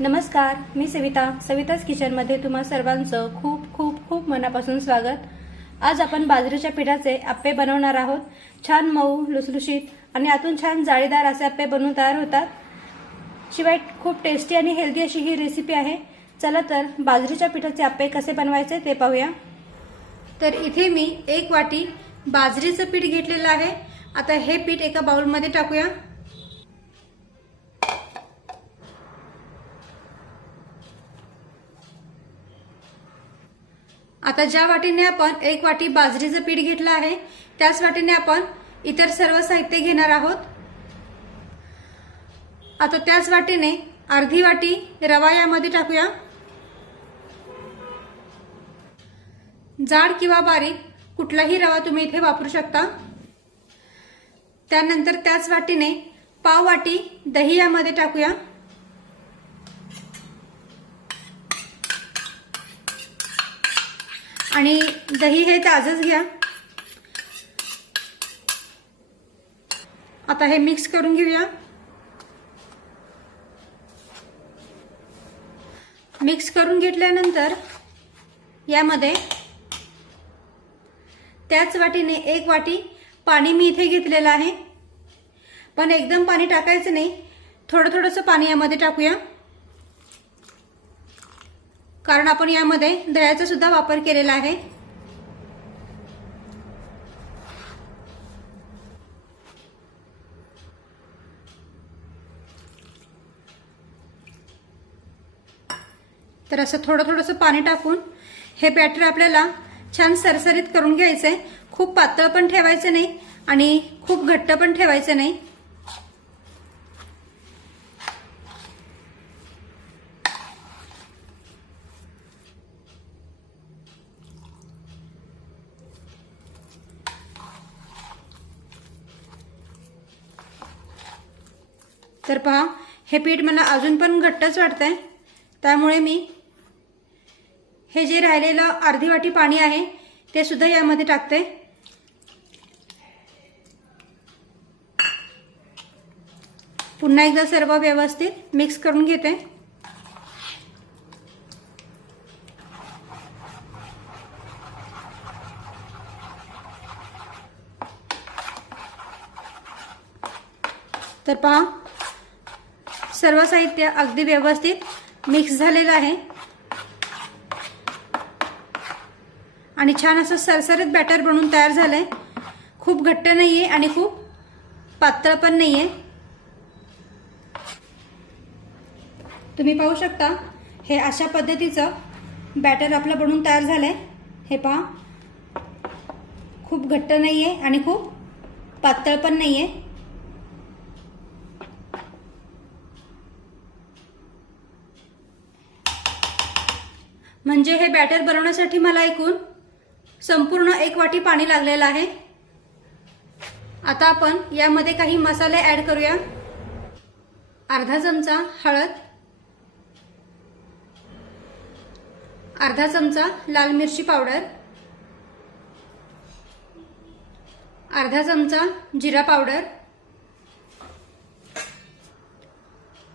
नमस्कार मी सविता. सविताच किचनमध्ये तुम्हा सर्वांचं खूप खूप खूप मनापासून स्वागत. आज आपण बाजरीच्या पिठाचे आप्पे बनवणार आहोत. छान मऊ लुसलुशीत आणि आतून छान जाळीदार असे आप्पे बनवून तयार होतात. शिवाय खूप टेस्टी आणि हेल्दी अशी ही रेसिपी आहे. चला तर बाजरीच्या पिठाचे आप्पे कसे बनवायचे ते पाहूया. तर इथे मी एक वाटी बाजरीचं पीठ घेतलेलं आहे. आता हे पीठ एका बाउलमध्ये टाकूया. आता ज्या वाटीने आपण एक वाटी बाजरीचं पीठ घेतलं आहे त्याच वाटीने आपण इतर सर्व साहित्य घेणार आहोत. आता त्याच वाटीने अर्धी वाटी रवा यामध्ये टाकूया. जाड किंवा बारीक कुठलाही रवा तुम्ही इथे वापरू शकता. त्यानंतर त्याच वाटीने पाव वाटी दही यामध्ये टाकूया. आणि दही हे ताजच घ्या. आता हे मिक्स करून घेऊया. मिक्स करून घेतल्यानंतर यामध्ये त्याच वाटीने एक वाटी पाणी मी इथे घेतलेलं आहे. पण एकदम पाणी टाकायचं नाही. थोडं थोडंसं पाणी यामध्ये टाकूया. कारण आपण यामध्ये दह्याचा सुद्धा वापर केलेला आहे. तर असं थोडं थोडंसं पाणी टाकून हे बॅटर आपल्याला छान सरसरीत करून घ्यायचं आहे खूप पातळ पण ठेवायचं नाही आणि खूप घट्ट पण ठेवायचं नाही. तर पहा हे पीठ मला अजून पण घट्टच वाटतंय. त्यामुळे मी हे जे राहिलेलं अर्धी वाटी पाणी आहे ते सुद्धा यामध्ये टाकते. पुन्हा एकदा सर्व व्यवस्थित मिक्स करून घेते. तर पहा सर्व साहित्य अगदी व्यवस्थित मिक्स झालेलं आहे. आणि छान असं सरसरीत बॅटर बनून तयार झालं आहे खूप घट्ट नाही आहे आणि खूप पातळ पण नाही आहे तुम्ही पाहू शकता हे अशा पद्धतीचं बॅटर आपलं बनून तयार झालं आहे हे पहा. खूप घट्ट नाही आहे आणि खूप पातळ पण नाही आहे म्हणजे हे बॅटर बनवण्यासाठी मला एकूण संपूर्ण एक वाटी पाणी लागलेलं आहे. आता आपण यामध्ये काही मसाले ॲड करूया. अर्धा चमचा हळद. अर्धा चमचा लाल मिरची पावडर. अर्धा चमचा जिरा पावडर.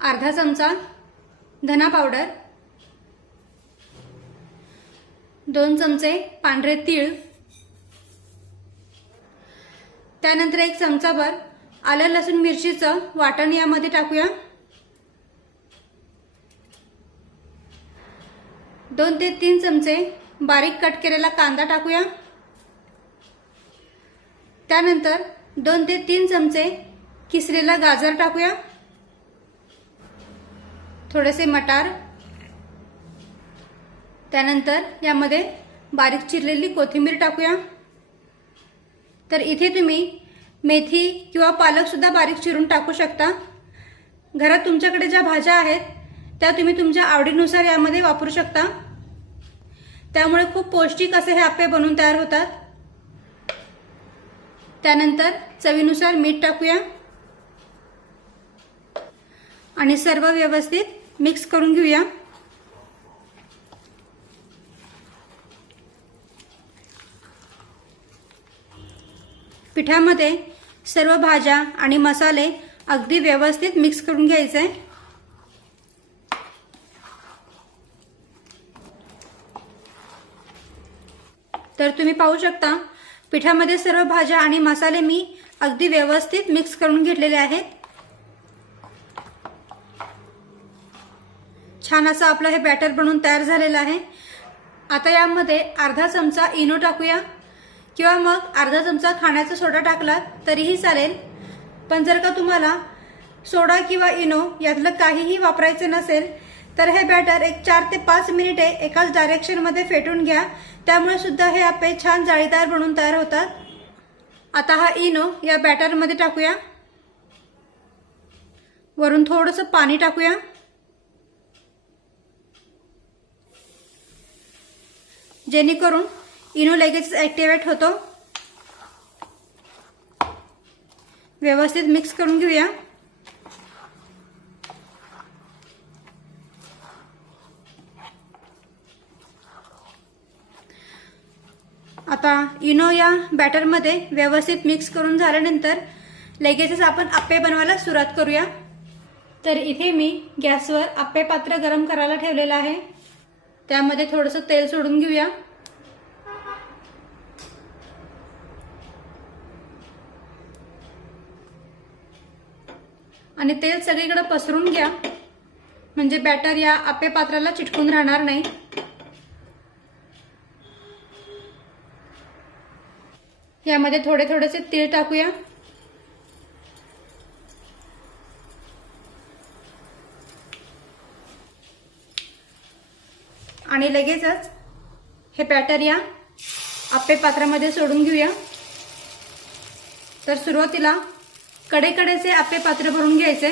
अर्धा चमचा धना पावडर. दोन चमचे पांढरे तीळ. त्यानंतर एक चमचाभर आलं लसूण मिरचीचं वाटण यामध्ये टाकूया. दोन ते तीन चमचे बारीक कट केलेला कांदा टाकूया. त्यानंतर दोन ते तीन चमचे किसलेला गाजर टाकूया. थोडेसे मटार त्यानंतर यामध्ये बारीक चिरलेली कोथिंबीर टाकूया. तर इथे तुम्ही मेथी किंवा पालक सुद्धा बारीक चिरून टाकू शकता. घरात तुमच्याकडे ज्या भाज्या आहेत त्या तुम्ही तुमच्या आवडीनुसार यामध्ये वापरू शकता. त्यामुळे खूप पौष्टिक असे हे आप्पे बनवून तयार होतात. त्यानंतर चवीनुसार मीठ टाकूया. आणि सर्व व्यवस्थित मिक्स करून घेऊया. पिठामध्ये सर्व भाज्या आणि मसाले अगदी व्यवस्थित मिक्स करून घ्यायचे. तर तुम्ही पाहू शकता पिठामध्ये सर्व भाज्या आणि मसाले मी अगदी व्यवस्थित मिक्स करून घेतलेले आहेत. छान असं आपलं हे बॅटर बनून तयार झालेलं आहे. आता यामध्ये अर्धा चमचा इनो टाकूया. किंवा मग अर्धा चमचा खाण्याचा सोडा टाकला तरीही चालेल. पण जर का तुम्हाला सोडा किंवा इनो यातलं काहीही वापरायचं नसेल तर हे बॅटर एक चार ते पाच मिनिटे एकाच डायरेक्शनमध्ये फेटून घ्या. त्यामुळे सुद्धा हे आपे छान जाळीदार बनून तयार होतात. आता हा इनो या बॅटरमध्ये टाकूया. वरून थोडंसं पाणी टाकूया. जेणेकरून इनो लगेच ॲक्टिवेट होतो. व्यवस्थित मिक्स करून घेऊया. आता इनो या बॅटरमध्ये व्यवस्थित मिक्स करून झाल्यानंतर लगेचच आपण आप्पे बनवायला सुरुवात करूया. तर इथे मी गॅसवर आप्पे पात्र गरम करायला ठेवलेलं आहे. त्यामध्ये थोडंसं तेल सोडून घेऊया. आणि तेल सगळीकडे पसरून घ्या. म्हणजे बॅटर या आपे पात्राला चिटकून राहणार नाही. यामध्ये थोडे थोडेसे तीळ टाकूया. आणि लगेचच हे बॅटर या आपे पात्रामध्ये सोडून घेऊया. तर सुरुवातीला कडेकडेचे आप्पे पात्र भरून घ्यायचे.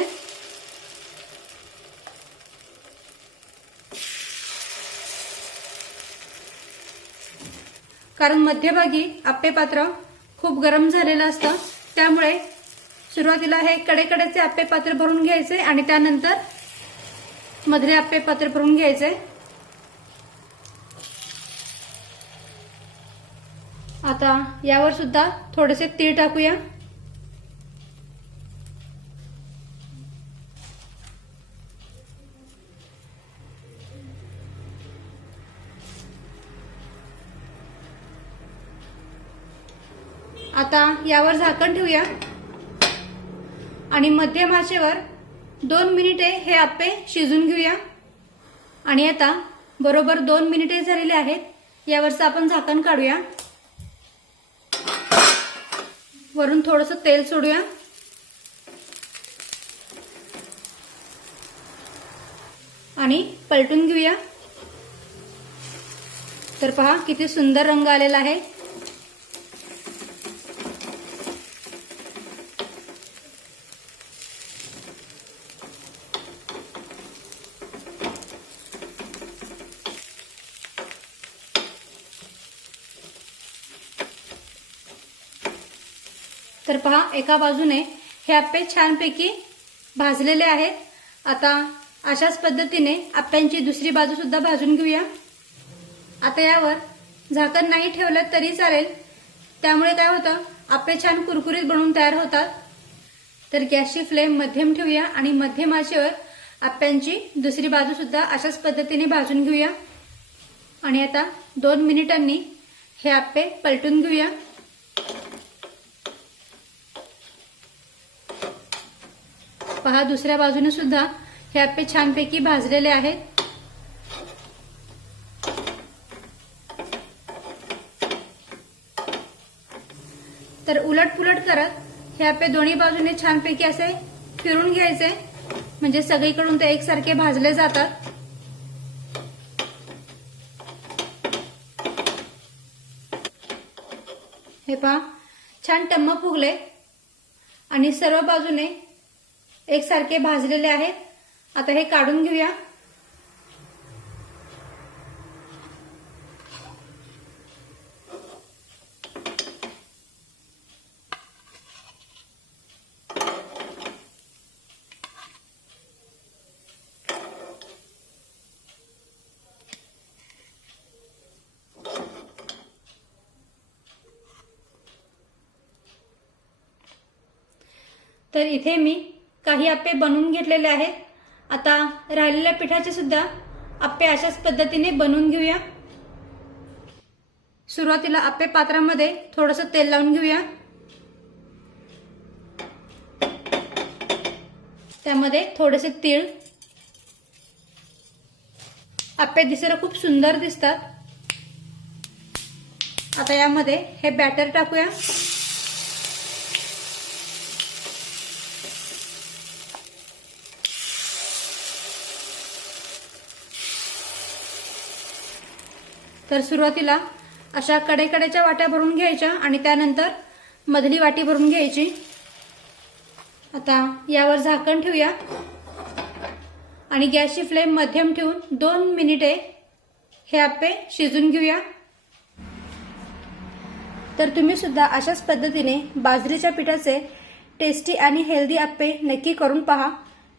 कारण मध्यभागी आप्पे पात्र खूप गरम झालेलं असतं. त्यामुळे सुरुवातीला हे कडेकडेचे आप्पे पात्र भरून घ्यायचे आणि त्यानंतर मधले आप्पे पात्र भरून घ्यायचे. आता यावर सुद्धा थोडेसे तीळ टाकूया. यावर झाकण ठेवूया. आणि मध्यम आचेवर दोन मिनिटे हे आप्पे शिजून घेऊया. आणि आता बरोबर दोन मिनिटे झालेले आहेत यावरचं आपण झाकण काढूया. वरून थोडंसं तेल सोडूया. आणि पलटून घेऊया. तर पहा किती सुंदर रंग आलेला आहे. तर पहा एका बाजूने हे आप्पे छानपैकी भाजलेले आहेत. आता अशाच पद्धतीने आप्प्यांची दुसरी बाजू सुद्धा भाजून घेऊया. आता यावर झाकण नाही ठेवलं तरी चालेल. त्यामुळे काय होतं आप्पे छान कुरकुरीत बनवून तयार होतात. तर गॅसची फ्लेम मध्यम ठेवूया आणि मध्यम आशेवर आप्प्यांची दुसरी बाजू सुद्धा अशाच पद्धतीने भाजून घेऊया. आणि आता दोन मिनिटांनी हे आप्पे पलटून घेऊया. पहा दुसऱ्या बाजूने सुद्धा हे आपे छानपैकी भाजलेले आहेत. तर उलट पुलट करत हे आपे दोन्ही बाजूने छानपैकी असे फिरून घ्यायचे. म्हणजे सगळीकडून ते एकसारखे भाजले जातात. हे पहा छान टम्म फुगले. आणि सर्व बाजूने एकसारखे भाजलेले आहेत. आता हे काढून घेऊया. तर इथे मी काही आप्पे बनवून घेतलेले आहेत. आता राहिलेल्या पिठाचे सुद्धा आप्पे अशाच पद्धतीने बनवून घेऊया. सुरुवातीला आप्पे पात्रामध्ये थोडंसं तेल लावून घेऊया. त्यामध्ये थोडेसे तीळ. आप्पे दिसायला खूप सुंदर दिसतात. आता यामध्ये हे बॅटर टाकूया. तर सुरुवातीला अशा कडेकडेच्या वाट्या भरून घ्यायच्या आणि त्यानंतर मधली वाटी भरून घ्यायची. आता यावर झाकण ठेवूया. आणि गॅसची फ्लेम मध्यम ठेवून दोन मिनिटे हे आपे शिजून घेऊया. तर तुम्ही सुद्धा अशाच पद्धतीने बाजरीच्या पिठाचे टेस्टी आणि हेल्दी आप्पे नक्की करून पहा.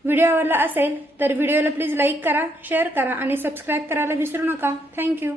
व्हिडिओ आवडला असेल तर व्हिडिओला प्लीज लाईक करा शेअर करा आणि सबस्क्राईब करायला विसरू नका. थँक्यू.